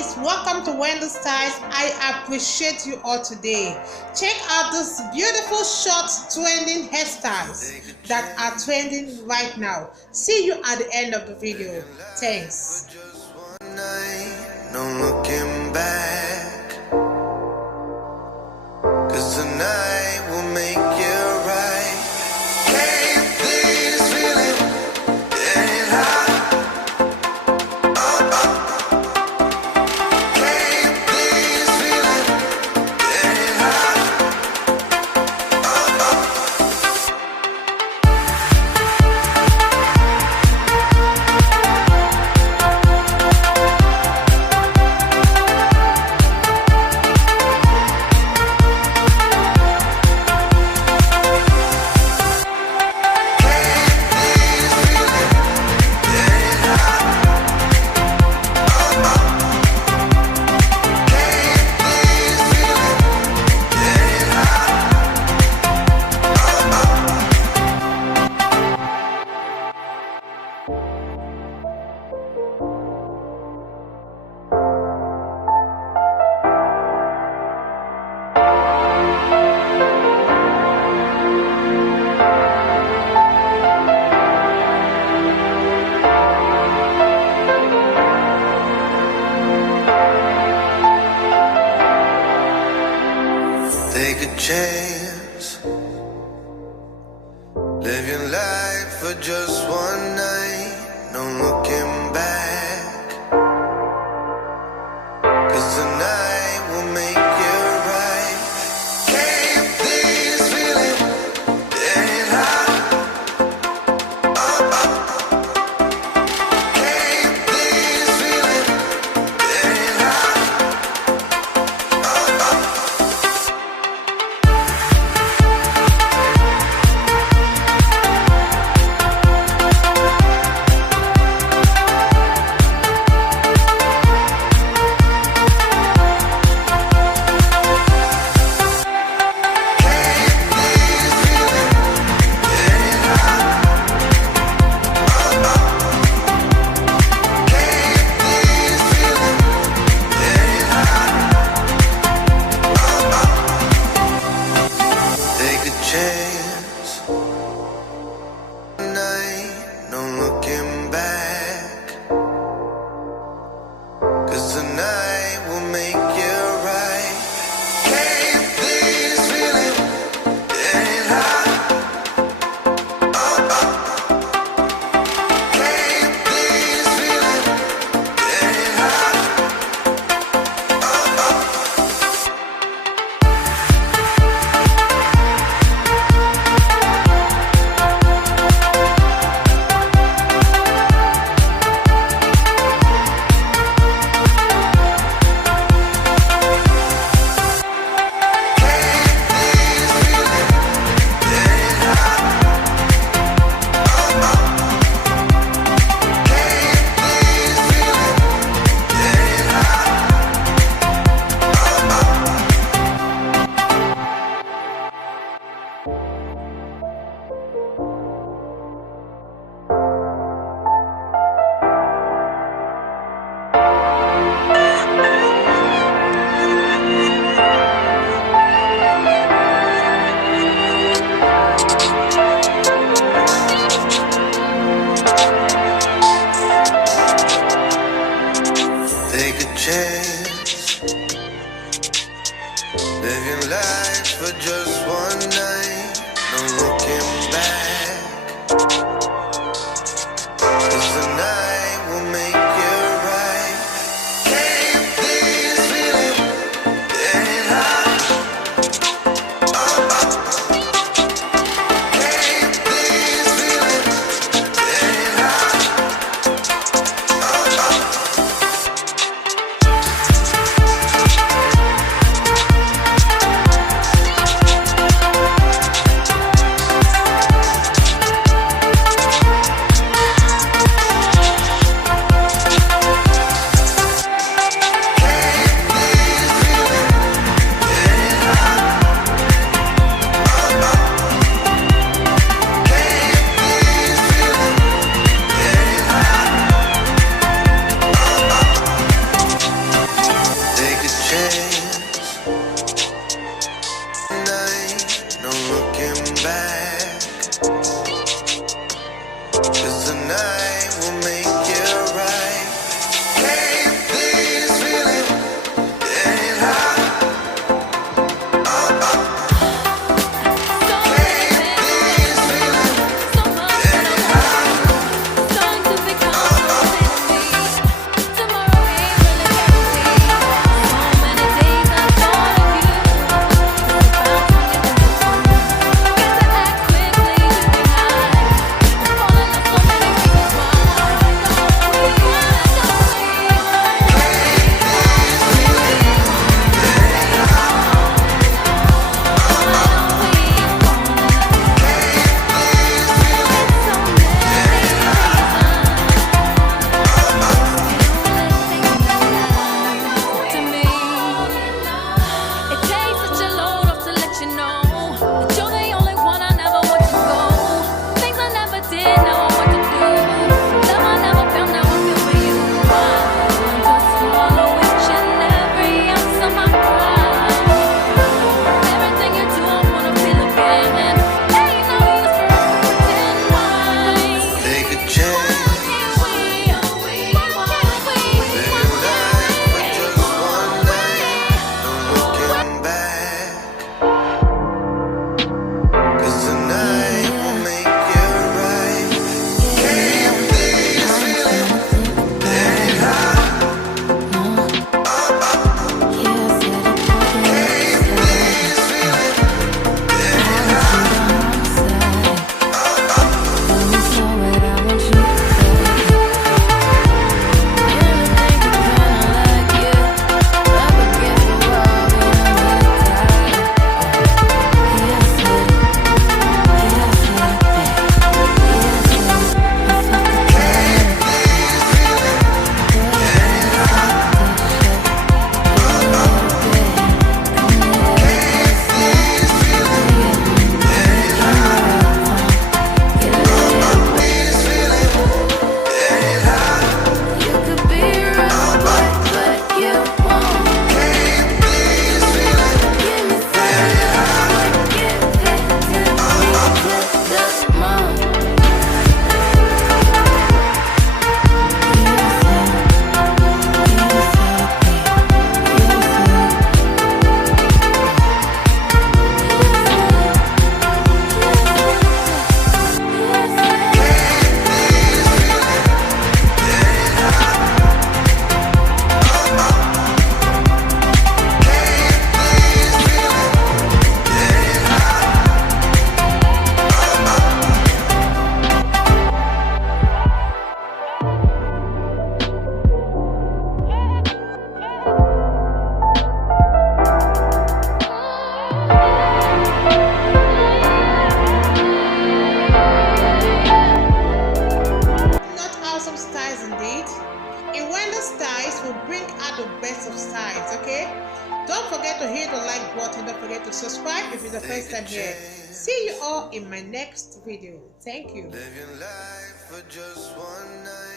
guys, welcome to Hairstyles. I appreciate you all today. Check out this beautiful short trending hairstyles that are trending right now. See you at the end of the video. Thanks. No looking back, 'cause tonight will make it right. Can't this feeling getting hot? Can't this feeling getting hot? Take a chance, live your life for just one night, no looking back, 'cause tonight will make it right. Can't this feeling getting hot? Can't this feeling getting hot? Take a chance, night, no looking back, 'cause tonight will make it right. Can't this feeling getting hot? Can't this feeling getting hot? Take a chance, live your life for just one night, no looking back, 'cause tonight will make it right. Can't this feeling getting hot? Can't this feeling getting hot? comments, okay? Don't forget to hit the like button. Don't forget to subscribe if it's the first time here. See you all in my next video. Thank you. Live your life for just one night.